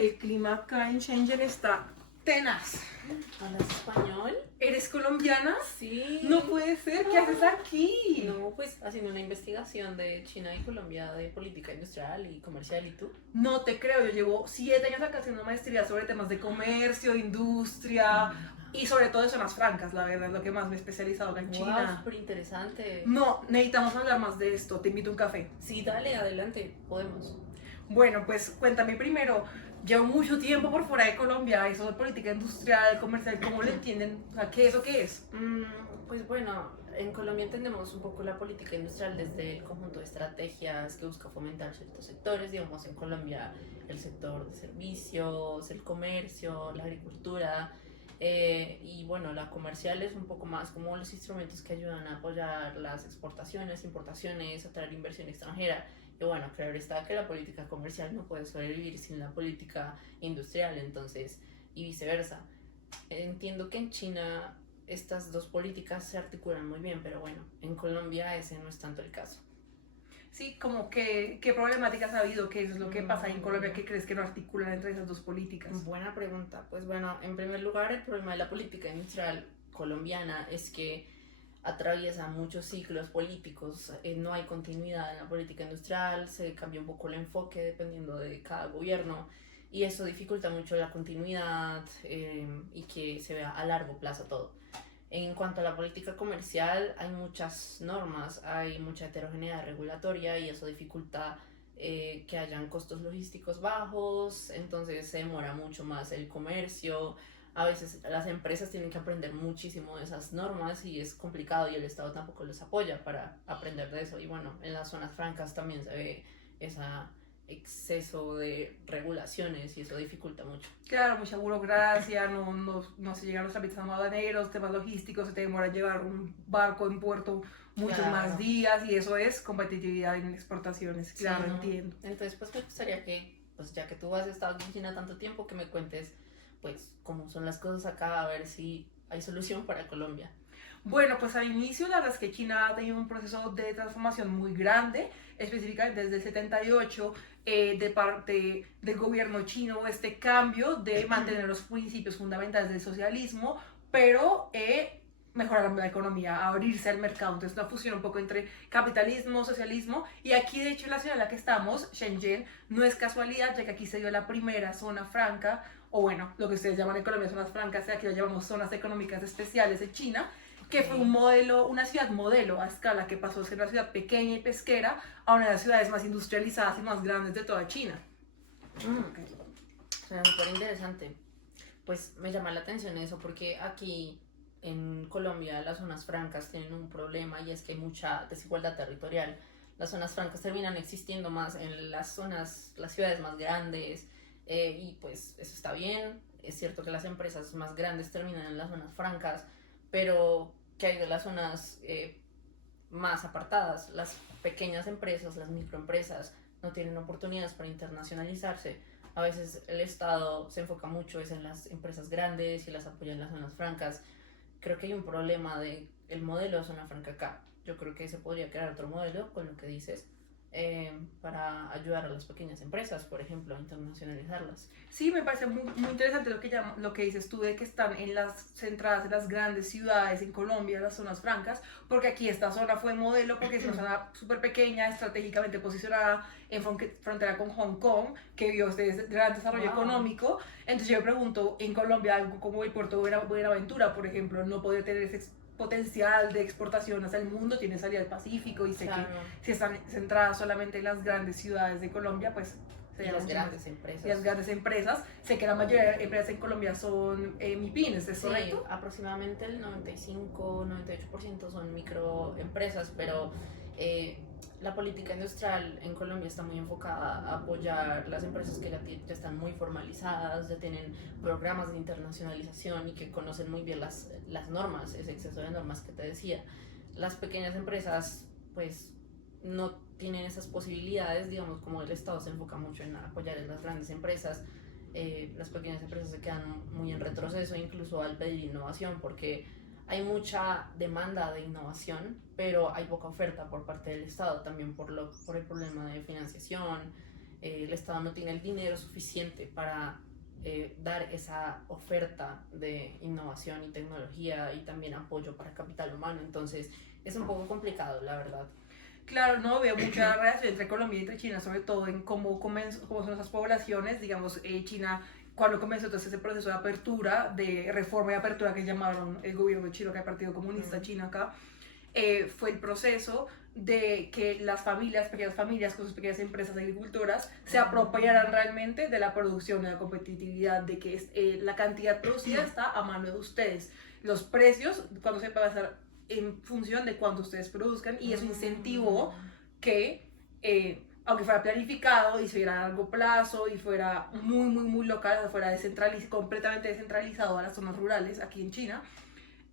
El clima acá en Schengen está tenaz. ¿Hablas español? ¿Eres colombiana? Sí. No puede ser, ¿qué haces aquí? No, pues haciendo una investigación de China y Colombia de política industrial y comercial, ¿y tú? No te creo, yo llevo 7 años acá haciendo maestría sobre temas de comercio, industria y sobre todo de zonas francas, la verdad, es lo que más me he especializado acá en Wow, China. súper interesante. No, necesitamos hablar más de esto, te invito a un café. Sí, dale, adelante, podemos. Bueno, pues cuéntame primero, llevo mucho tiempo por fuera de Colombia, eso de política industrial, comercial, ¿cómo lo entienden? O sea, ¿qué es o qué es? Pues bueno, en Colombia entendemos un poco la política industrial desde el conjunto de estrategias que busca fomentar ciertos sectores. Digamos, en Colombia el sector de servicios, el comercio, la agricultura, y bueno, la comercial es un poco más como los instrumentos que ayudan a apoyar las exportaciones, importaciones, atraer inversión extranjera. Y bueno, claro está que la política comercial no puede sobrevivir sin la política industrial, entonces, y viceversa. Entiendo que en China estas dos políticas se articulan muy bien, pero bueno, en Colombia ese no es tanto el caso. Sí, como que, ¿qué problemáticas ha habido? ¿Qué es lo que pasa ahí en Colombia? ¿Qué crees que no articulan entre esas dos políticas? Buena pregunta. Pues bueno, en primer lugar, el problema de la política industrial colombiana es que atraviesa muchos ciclos políticos, no hay continuidad en la política industrial, se cambia un poco el enfoque dependiendo de cada gobierno y eso dificulta mucho la continuidad, y que se vea a largo plazo todo. En cuanto a la política comercial, hay muchas normas, hay mucha heterogeneidad regulatoria y eso dificulta que hayan costos logísticos bajos, entonces se demora mucho más el comercio. A veces las empresas tienen que aprender muchísimo de esas normas y es complicado y el Estado tampoco les apoya para aprender de eso. Y bueno, en las zonas francas también se ve ese exceso de regulaciones y eso dificulta mucho. Claro, mucha burocracia, no se llegan los trámites aduaneros, temas logísticos, se te demora llevar un barco en puerto muchos más Claro. días y eso es competitividad en exportaciones, claro, Sí, ¿no? entiendo. Entonces, pues me gustaría que, pues ya que tú has estado aquí en China tanto tiempo, que me cuentes, pues, cómo son las cosas acá, a ver si hay solución para Colombia. Bueno, pues al inicio la verdad es que China ha tenido un proceso de transformación muy grande, específicamente desde el 78, de parte del gobierno chino, este cambio de mantener los principios fundamentales del socialismo, pero mejorar la economía, abrirse al mercado. Entonces una fusión un poco entre capitalismo, socialismo, y aquí de hecho en la ciudad en la que estamos, Shenzhen, no es casualidad, ya que aquí se dio la primera zona franca, o bueno, lo que ustedes llaman en Colombia zonas francas, aquí lo llamamos zonas económicas especiales de China, que fue un modelo, una ciudad modelo a escala que pasó de ser una ciudad pequeña y pesquera a una de las ciudades más industrializadas y más grandes de toda China. Okay. Suena súper interesante. Pues me llama la atención eso porque aquí en Colombia las zonas francas tienen un problema y es que hay mucha desigualdad territorial. Las zonas francas terminan existiendo más en las zonas, las ciudades más grandes, y pues eso está bien. Es cierto que las empresas más grandes terminan en las zonas francas, pero que hay de las zonas más apartadas. Las pequeñas empresas, las microempresas, no tienen oportunidades para internacionalizarse. A veces el Estado se enfoca mucho es en las empresas grandes y las apoya en las zonas francas. Creo que hay un problema de el modelo de zona franca acá. Yo creo que se podría crear otro modelo con lo que dices, para ayudar a las pequeñas empresas, por ejemplo, a internacionalizarlas. Sí, me parece muy interesante lo que dices tú de que están en las centradas de las grandes ciudades en Colombia, las zonas francas, porque aquí esta zona fue modelo porque es una zona súper pequeña, estratégicamente posicionada en frontera con Hong Kong, que vio este gran desarrollo económico. Entonces yo me pregunto, en Colombia algo como el puerto de Buenaventura, por ejemplo, no podría tener ese potencial de exportación hacia el mundo, tiene salida al Pacífico y sé que si están centradas solamente en las grandes ciudades de Colombia, pues y las grandes empresas. Y las grandes empresas. Sé que la mayoría de empresas en Colombia son MIPYMES, ¿es correcto? Sí, aproximadamente el 95-98% son microempresas, pero la política industrial en Colombia está muy enfocada a apoyar las empresas que ya están muy formalizadas, ya tienen programas de internacionalización y que conocen muy bien las normas, ese exceso de normas que te decía. Las pequeñas empresas, pues, no tienen esas posibilidades, digamos, como el Estado se enfoca mucho en apoyar a las grandes empresas. Las pequeñas empresas se quedan muy en retroceso, incluso al pedir innovación, porque hay mucha demanda de innovación, pero hay poca oferta por parte del Estado, también por el problema de financiación. el Estado no tiene el dinero suficiente para dar esa oferta de innovación y tecnología y también apoyo para capital humano. Entonces es un poco complicado, la verdad. Claro, no veo mucha relación entre Colombia y entre China, sobre todo en cómo son esas poblaciones. Digamos, China, cuando comenzó entonces ese proceso de apertura, de reforma y apertura que llamaron el gobierno chino, que el Partido Comunista Chino acá, fue el proceso de que las familias, pequeñas familias con sus pequeñas empresas agricultoras se apropiaran realmente de la producción, de la competitividad, de que la cantidad producida está a mano de ustedes. Los precios, cuando se pagan en función de cuánto ustedes produzcan, y eso incentivó que, aunque fuera planificado y se viera a largo plazo y fuera muy local, fuera completamente descentralizado a las zonas rurales aquí en China,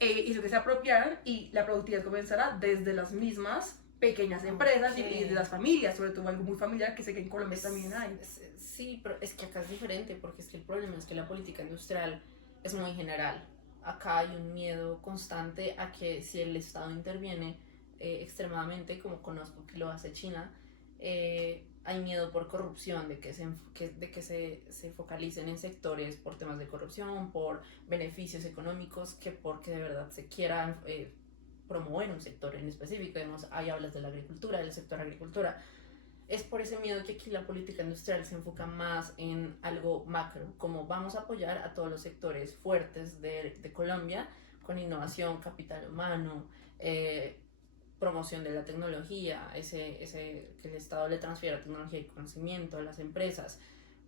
hizo que se apropiaran y la productividad comenzará desde las mismas pequeñas empresas y de las familias, sobre todo algo muy familiar que sé que en Colombia también hay. Sí, pero es que acá es diferente porque es que el problema es que la política industrial es muy general. Acá hay un miedo constante a que si el Estado interviene extremadamente, como conozco que lo hace China, hay miedo por corrupción, de que se focalicen en sectores por temas de corrupción, por beneficios económicos, que porque de verdad se quieran promover un sector en específico. Digamos, ahí hablas de la agricultura, del sector agricultura. Es por ese miedo que aquí la política industrial se enfoca más en algo macro, como vamos a apoyar a todos los sectores fuertes de Colombia con innovación, capital humano, promoción de la tecnología, que el Estado le transfiera tecnología y conocimiento a las empresas,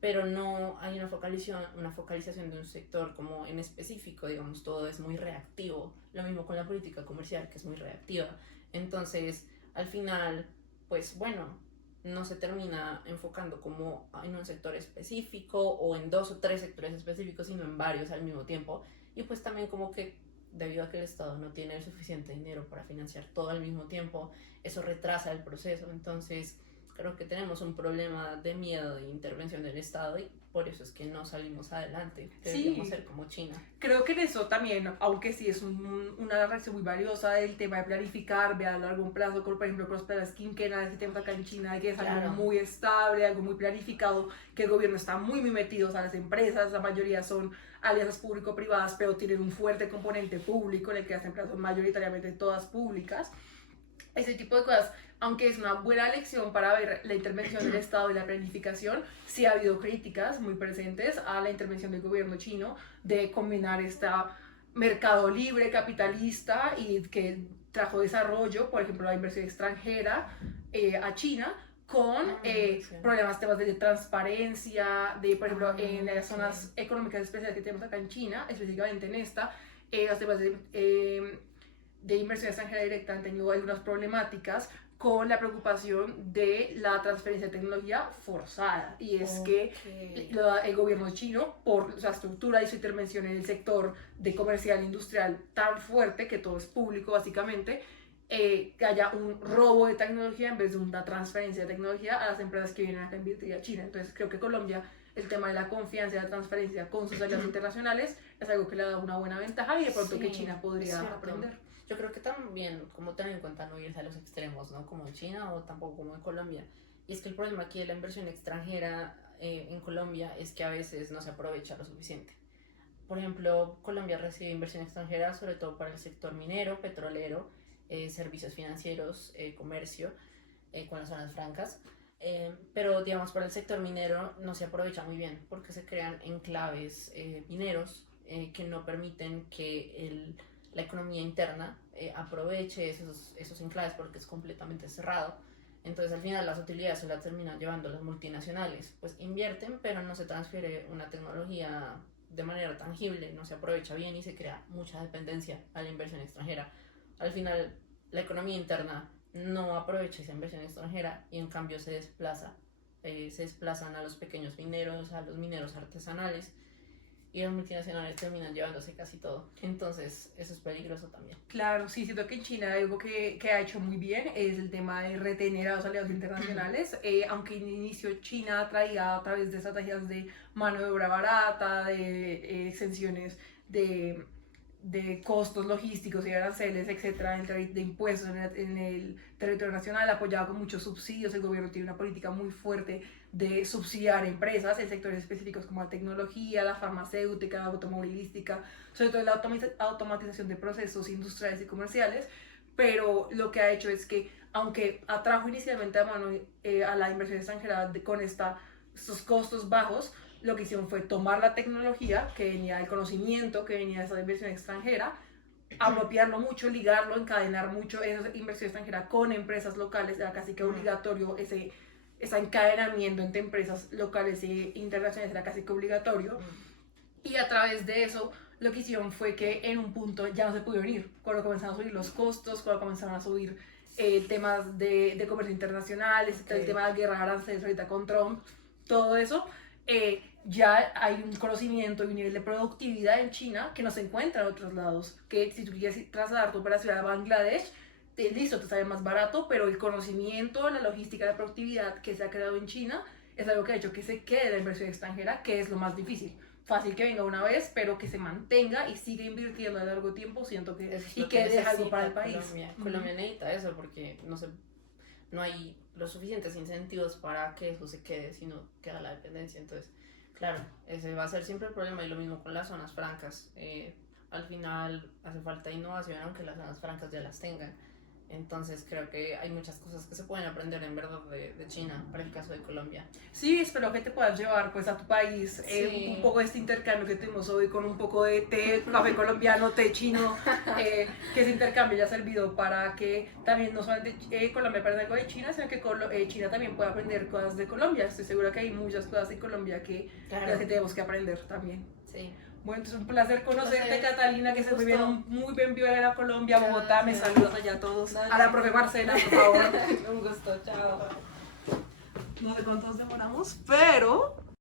pero no hay una focalización de un sector como en específico. Digamos, todo es muy reactivo, lo mismo con la política comercial, que es muy reactiva. Entonces, al final, pues bueno, no se termina enfocando como en un sector específico o en 2 o 3 sectores específicos, sino en varios al mismo tiempo. Y pues también como que debido a que el Estado no tiene el suficiente dinero para financiar todo al mismo tiempo, eso retrasa el proceso. Entonces creo que tenemos un problema de miedo de intervención del Estado y por eso es que no salimos adelante. Deberíamos ser como China. Creo que en eso también, aunque sí es una reacción muy valiosa del tema de planificar, ver a largo plazo, como por ejemplo con los planes quinquenales que tenemos acá en China, que es algo muy estable, algo muy planificado, que el gobierno está muy metido, o sea, las empresas, la mayoría son alianzas público-privadas, pero tienen un fuerte componente público en el que las empresas son mayoritariamente todas públicas. Ese tipo de cosas, aunque es una buena lección para ver la intervención del Estado y la planificación, sí ha habido críticas muy presentes a la intervención del gobierno chino de combinar este mercado libre, capitalista y que trajo desarrollo, por ejemplo, la inversión extranjera a China, con problemas, temas de transparencia, de, por ejemplo, en las zonas económicas especiales que tenemos acá en China, específicamente en esta, los temas de inversión extranjera directa han tenido algunas problemáticas con la preocupación de la transferencia de tecnología forzada, y es que el gobierno chino, por la estructura y su intervención en el sector de comercial e industrial tan fuerte, que todo es público básicamente, que haya un robo de tecnología en vez de una transferencia de tecnología a las empresas que vienen a invertir a China. Entonces creo que Colombia, el tema de la confianza y la transferencia con sus aliados internacionales es algo que le da una buena ventaja y de pronto que China podría aprender. Yo creo que también, como tener en cuenta no irse a los extremos, ¿no? Como en China o tampoco como en Colombia. Y es que el problema aquí de la inversión extranjera en Colombia es que a veces no se aprovecha lo suficiente. Por ejemplo, Colombia recibe inversión extranjera sobre todo para el sector minero, petrolero, servicios financieros, comercio, con las zonas francas. Pero digamos para el sector minero no se aprovecha muy bien porque se crean enclaves mineros que no permiten que la economía interna aproveche esos enclaves porque es completamente cerrado. Entonces al final las utilidades se las terminan llevando las multinacionales, pues invierten pero no se transfiere una tecnología de manera tangible, no se aprovecha bien y se crea mucha dependencia a la inversión extranjera. Al final la economía interna no aprovecha esa inversión extranjera y en cambio se desplazan a los pequeños mineros, a los mineros artesanales, y las multinacionales terminan llevándose casi todo. Entonces, eso es peligroso también. Claro, sí, siento que en China algo que ha hecho muy bien es el tema de retener a los aliados internacionales. Aunque en inicio China traía a través de estrategias de mano de obra barata, de exenciones de de costos logísticos y aranceles, etcétera, de impuestos en el territorio nacional, apoyado con muchos subsidios. El gobierno tiene una política muy fuerte de subsidiar empresas en sectores específicos como la tecnología, la farmacéutica, la automovilística, sobre todo la automatización de procesos industriales y comerciales. Pero lo que ha hecho es que, aunque atrajo inicialmente a mano a la inversión extranjera con estos costos bajos, lo que hicieron fue tomar la tecnología que venía, el conocimiento que venía de esa inversión extranjera, apropiarlo mucho, ligarlo, encadenar mucho esa inversión extranjera con empresas locales. Era casi que obligatorio ese encadenamiento entre empresas locales e internacionales, era casi que obligatorio. Y a través de eso, lo que hicieron fue que en un punto ya no se pudieron ir. Cuando comenzaron a subir los costos, cuando comenzaron a subir temas de comercio internacional, el tema de la guerra de aranceles ahorita con Trump, todo eso, ya hay un conocimiento y un nivel de productividad en China que no se encuentra en otros lados. Que si tú quieres trasladar tu operación a Bangladesh, listo, te sale más barato, pero el conocimiento, la logística, la productividad que se ha creado en China es algo que ha hecho que se quede la inversión extranjera, que es lo más difícil. Fácil que venga una vez, pero que se mantenga y siga invirtiendo a largo tiempo, siento que y que deje algo para el país. Colombia necesita eso porque no hay los suficientes incentivos para que eso se quede, sino queda la dependencia. Entonces, claro, ese va a ser siempre el problema, y lo mismo con las zonas francas. Al final hace falta innovación, aunque las zonas francas ya las tengan. Entonces creo que hay muchas cosas que se pueden aprender en verdad de China para el caso de Colombia. Sí, espero que te puedas llevar pues a tu país un poco de este intercambio que tuvimos hoy, con un poco de té, café colombiano, té chino, que ese intercambio ya ha servido para que también no solamente Colombia aprenda algo de China, sino que China también pueda aprender cosas de Colombia. Estoy segura que hay muchas cosas en Colombia que tenemos que aprender también. Sí. Bueno, entonces un placer conocerte, Catalina, que se muy bien vivir a Colombia, Bogotá. Me saludas allá a todos. A la profe Marcela, por favor. Un gusto, chao. No sé cuántos demoramos, pero